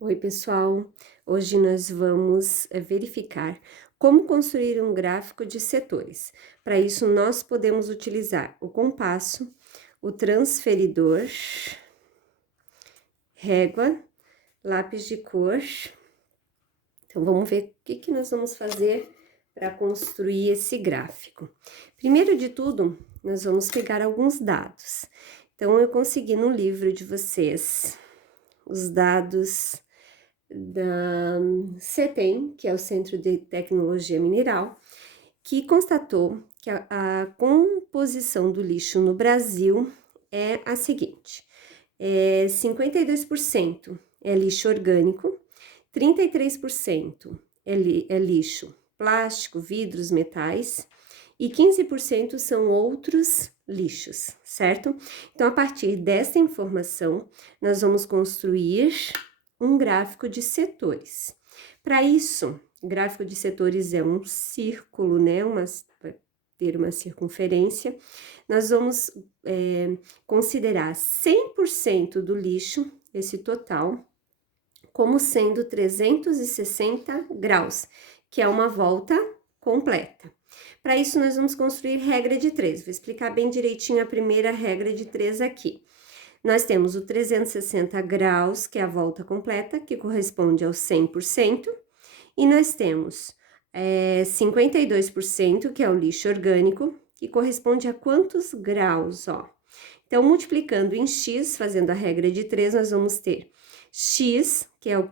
Oi, pessoal! Hoje nós vamos verificar como construir um gráfico de setores. Para isso, nós podemos utilizar o compasso, o transferidor, régua, lápis de cor. Então, vamos ver o que nós vamos fazer para construir esse gráfico. Primeiro de tudo, nós vamos pegar alguns dados. Então, eu consegui no livro de vocês os dados da CETEM, que é o Centro de Tecnologia Mineral, que constatou que a composição do lixo no Brasil é a seguinte: 52% é lixo orgânico, 33% é lixo plástico, vidros, metais, e 15% são outros lixos, certo? Então, a partir dessa informação, nós vamos construir um gráfico de setores. Para isso, o gráfico de setores é um círculo, né? Vai ter uma circunferência. Nós vamos considerar 100% do lixo, esse total, como sendo 360 graus, que é uma volta completa. Para isso, nós vamos construir regra de 3. Vou explicar bem direitinho a primeira regra de 3 aqui. Nós temos o 360 graus, que é a volta completa, que corresponde ao 100%, e nós temos 52%, que é o lixo orgânico, que corresponde a quantos graus, ó? Então, multiplicando em x, fazendo a regra de 3, nós vamos ter x, que é o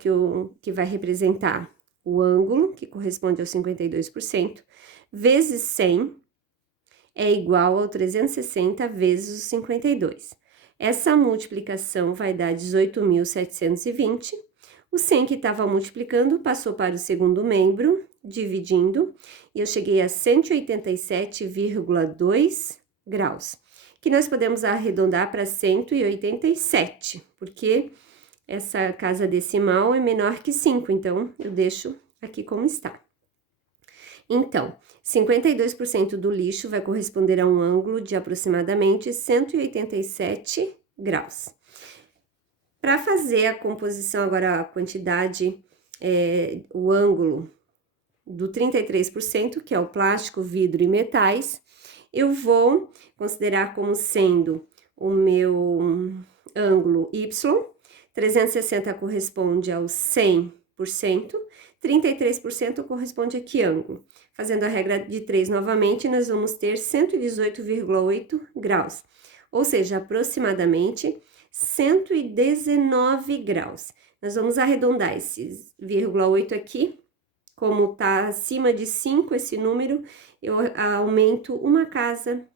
que vai representar o ângulo, que corresponde ao 52%, vezes 100, é igual ao 360 vezes os 52. Essa multiplicação vai dar 18.720. O 100 que estava multiplicando passou para o segundo membro, dividindo, e eu cheguei a 187,2 graus, que nós podemos arredondar para 187, porque essa casa decimal é menor que 5, então eu deixo aqui como está. Então, 52% do lixo vai corresponder a um ângulo de aproximadamente 187 graus. Para fazer a composição, agora a quantidade, o ângulo do 33%, que é o plástico, vidro e metais, eu vou considerar como sendo o meu ângulo Y, 360 corresponde ao 100%, 33% corresponde a que ângulo? Fazendo a regra de 3 novamente, nós vamos ter 118,8 graus, ou seja, aproximadamente 119 graus. Nós vamos arredondar esse 0,8 aqui, como tá acima de 5 esse número, eu aumento uma casa,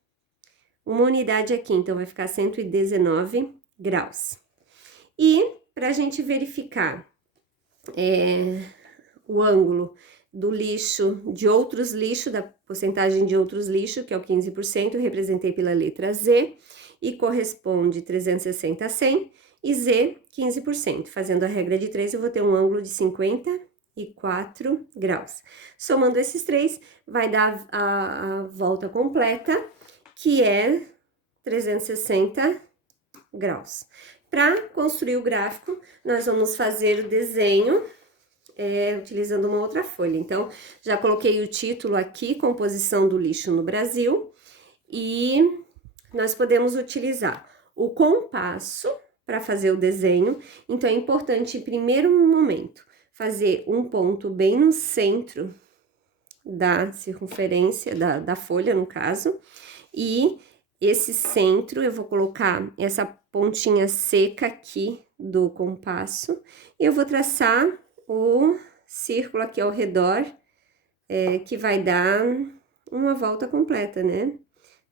uma unidade aqui, então vai ficar 119 graus. E para a gente verificar o ângulo do lixo, de outros lixos, da porcentagem de outros lixos, que é o 15%, eu representei pela letra Z, e corresponde 360 a 100, e Z, 15%. Fazendo a regra de 3, eu vou ter um ângulo de 54 graus. Somando esses três, vai dar a volta completa, que é 360 graus. Para construir o gráfico, nós vamos fazer o desenho utilizando uma outra folha. Então, já coloquei o título aqui, Composição do Lixo no Brasil, e nós podemos utilizar o compasso para fazer o desenho. Então, é importante, em primeiro momento, fazer um ponto bem no centro da circunferência, da folha, no caso, e esse centro, eu vou colocar essa pontinha seca aqui do compasso, e eu vou traçar o círculo aqui ao redor, que vai dar uma volta completa, né?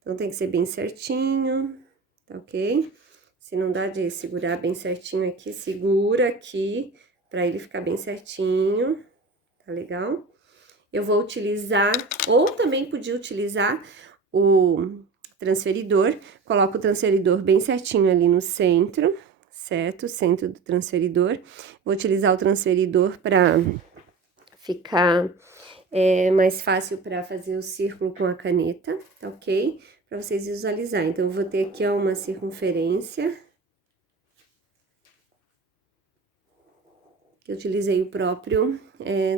Então, tem que ser bem certinho, tá ok? Se não dá de segurar bem certinho aqui, segura aqui, para ele ficar bem certinho, tá legal? Eu vou utilizar, ou também podia utilizar o transferidor, coloco o transferidor bem certinho ali no centro, certo? Centro do transferidor. Vou utilizar o transferidor para ficar mais fácil para fazer o círculo com a caneta, tá ok? Para vocês visualizarem. Então, eu vou ter aqui ó, uma circunferência. que eu utilizei o próprio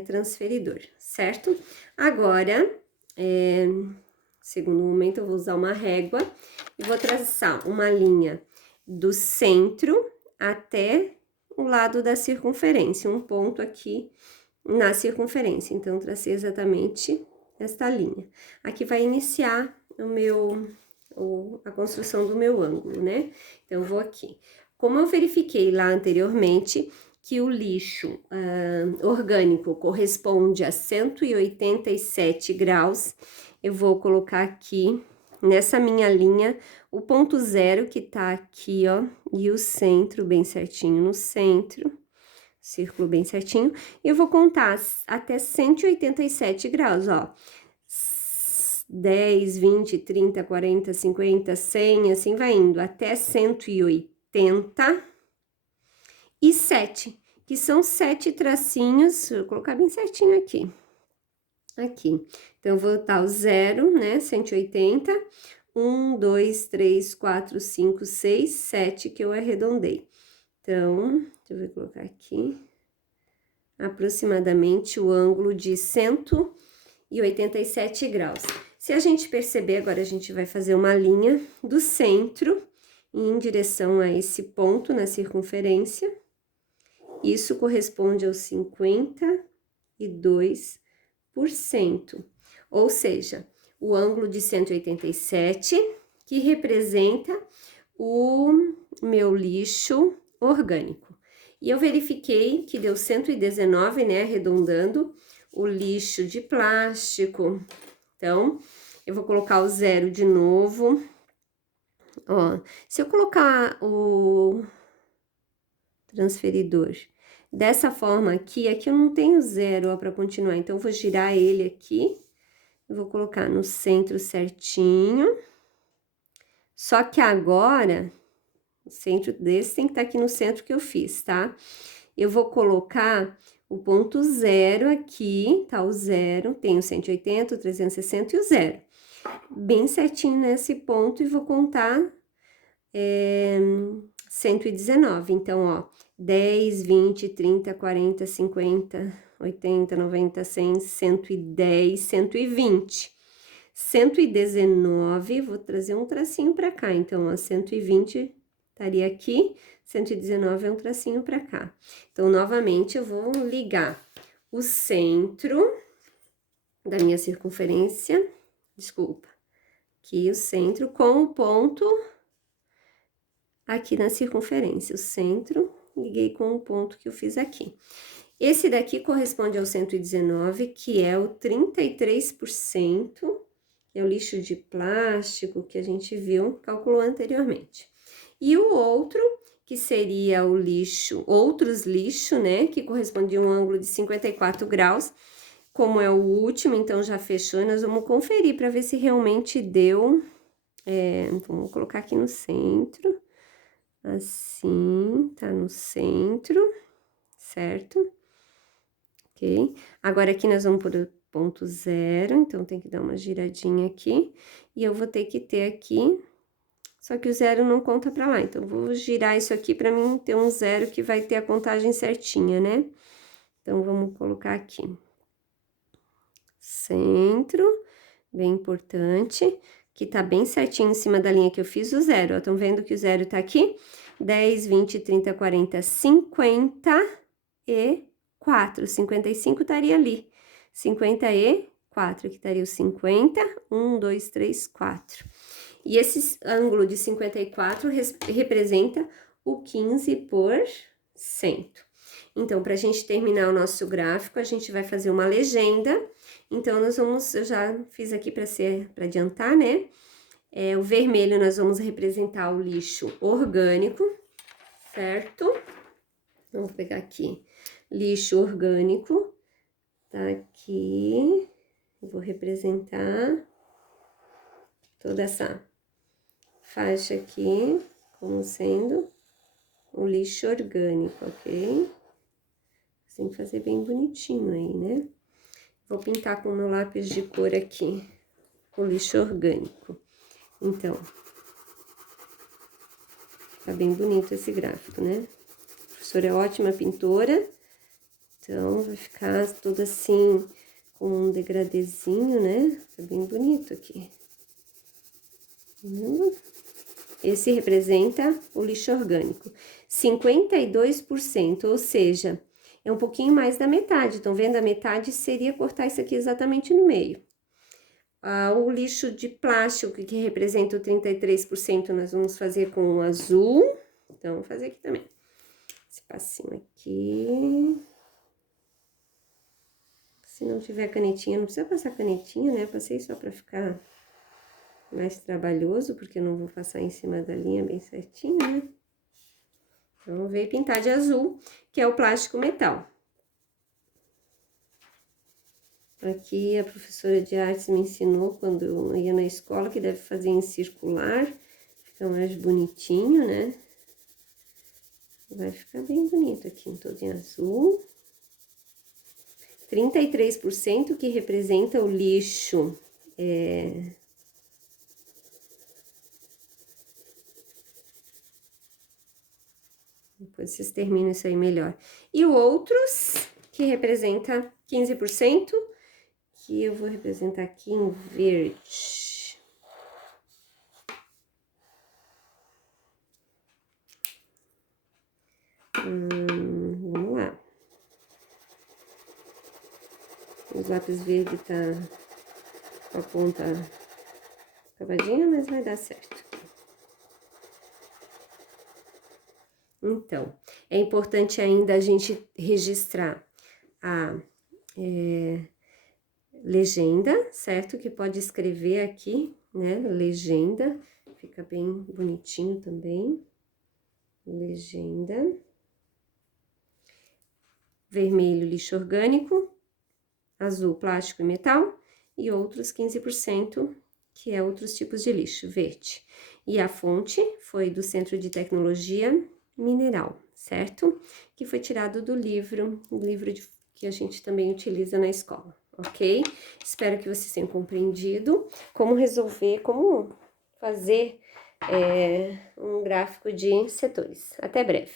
transferidor, certo? Agora, segundo momento, eu vou usar uma régua e vou traçar uma linha do centro até o lado da circunferência, um ponto aqui na circunferência. Então, tracei exatamente esta linha. Aqui vai iniciar a construção do meu ângulo, né? Então, eu vou aqui. Como eu verifiquei lá anteriormente que o lixo orgânico corresponde a 187 graus, eu vou colocar aqui, nessa minha linha, o ponto zero que tá aqui, ó, e o centro bem certinho no centro, círculo bem certinho, e eu vou contar até 187 graus, ó. 10, 20, 30, 40, 50, 100, assim vai indo, até 187, que são 7 tracinhos, vou colocar bem certinho aqui. Aqui, então, eu vou botar o zero, né, 180, 1, 2, 3, 4, 5, 6, 7, que eu arredondei. Então, deixa eu ver, colocar aqui, aproximadamente o ângulo de 187 graus. Se a gente perceber, agora a gente vai fazer uma linha do centro em direção a esse ponto na circunferência. Isso corresponde aos 52%, ou seja, o ângulo de 187, que representa o meu lixo orgânico. E eu verifiquei que deu 119, né, arredondando, o lixo de plástico. Então, eu vou colocar o zero de novo. Ó, se eu colocar o transferidor dessa forma aqui, aqui eu não tenho zero, ó, para continuar. Então, eu vou girar ele aqui. Eu vou colocar no centro certinho. Só que agora, o centro desse tem que estar aqui no centro que eu fiz, tá? Eu vou colocar o ponto zero aqui, tá? O zero, tem o 180, o 360 e o zero. Bem certinho nesse ponto e vou contar 119. Então, ó, 10, 20, 30, 40, 50, 80, 90, 100, 110, 120. 119, vou trazer um tracinho pra cá, então, ó, 120 estaria aqui, 119 é um tracinho pra cá. Então, novamente, eu vou ligar o centro da minha circunferência, desculpa, aqui o centro com o ponto aqui na circunferência, o centro, liguei com o ponto que eu fiz aqui. Esse daqui corresponde ao 119, que é o 33%, que é o lixo de plástico que a gente viu, calculou anteriormente. E o outro, que seria o lixo, outros lixo, né, que correspondia a um ângulo de 54 graus, como é o último, então já fechou, e nós vamos conferir para ver se realmente deu, vamos colocar aqui no centro, assim, tá no centro, certo? Ok? Agora, aqui nós vamos por ponto zero, então tem que dar uma giradinha aqui, e eu vou ter que ter aqui, só que o zero não conta pra lá, então vou girar isso aqui pra mim ter um zero que vai ter a contagem certinha, né? Então, vamos colocar aqui. Centro, bem importante, que tá bem certinho em cima da linha que eu fiz o zero, ó, estão vendo que o zero tá aqui? 10, 20, 30, 40, 54, 55 estaria ali, 54, aqui estaria o 50, 1, 2, 3, 4. E esse ângulo de 54 representa o 15%. Então, para a gente terminar o nosso gráfico, a gente vai fazer uma legenda. Então, eu já fiz aqui para adiantar, né? O vermelho nós vamos representar o lixo orgânico, certo? Então, vou pegar aqui, lixo orgânico, tá aqui, vou representar toda essa faixa aqui, como sendo o lixo orgânico, ok? Tem que fazer bem bonitinho aí, né? Vou pintar com o meu lápis de cor aqui, o lixo orgânico. Então, tá bem bonito esse gráfico, né? A professora é ótima pintora, Então, vai ficar tudo assim, com um degradezinho, né? Tá bem bonito aqui. Esse representa o lixo orgânico. 52%, ou seja, é um pouquinho mais da metade. Estão vendo? A metade seria cortar isso aqui exatamente no meio. O lixo de plástico, que representa o 33%, nós vamos fazer com o azul. Então, vamos fazer aqui também. Esse passinho aqui. Se não tiver canetinha, não precisa passar canetinha, né? Passei só pra ficar mais trabalhoso, porque eu não vou passar em cima da linha bem certinho, né? Então, veio pintar de azul, que é o plástico metal. Aqui a professora de artes me ensinou quando eu ia na escola que deve fazer em circular, fica mais bonitinho, né? Vai ficar bem bonito aqui, todo em azul. 33% que representa o lixo, depois vocês terminam isso aí melhor. E o outros, que representa 15%, que eu vou representar aqui em verde. Vamos lá. Os lápis verdes tá com a ponta cavadinha, mas vai dar certo. Então, é importante ainda a gente registrar a legenda, certo? Que pode escrever aqui, né? Legenda, fica bem bonitinho também. Legenda. Vermelho, lixo orgânico. Azul, plástico e metal. E outros 15%, que é outros tipos de lixo, verde. E a fonte foi do Centro de Tecnologia Mineral, certo? Que foi tirado do livro que a gente também utiliza na escola, ok? Espero que vocês tenham compreendido como fazer um gráfico de setores. Até breve!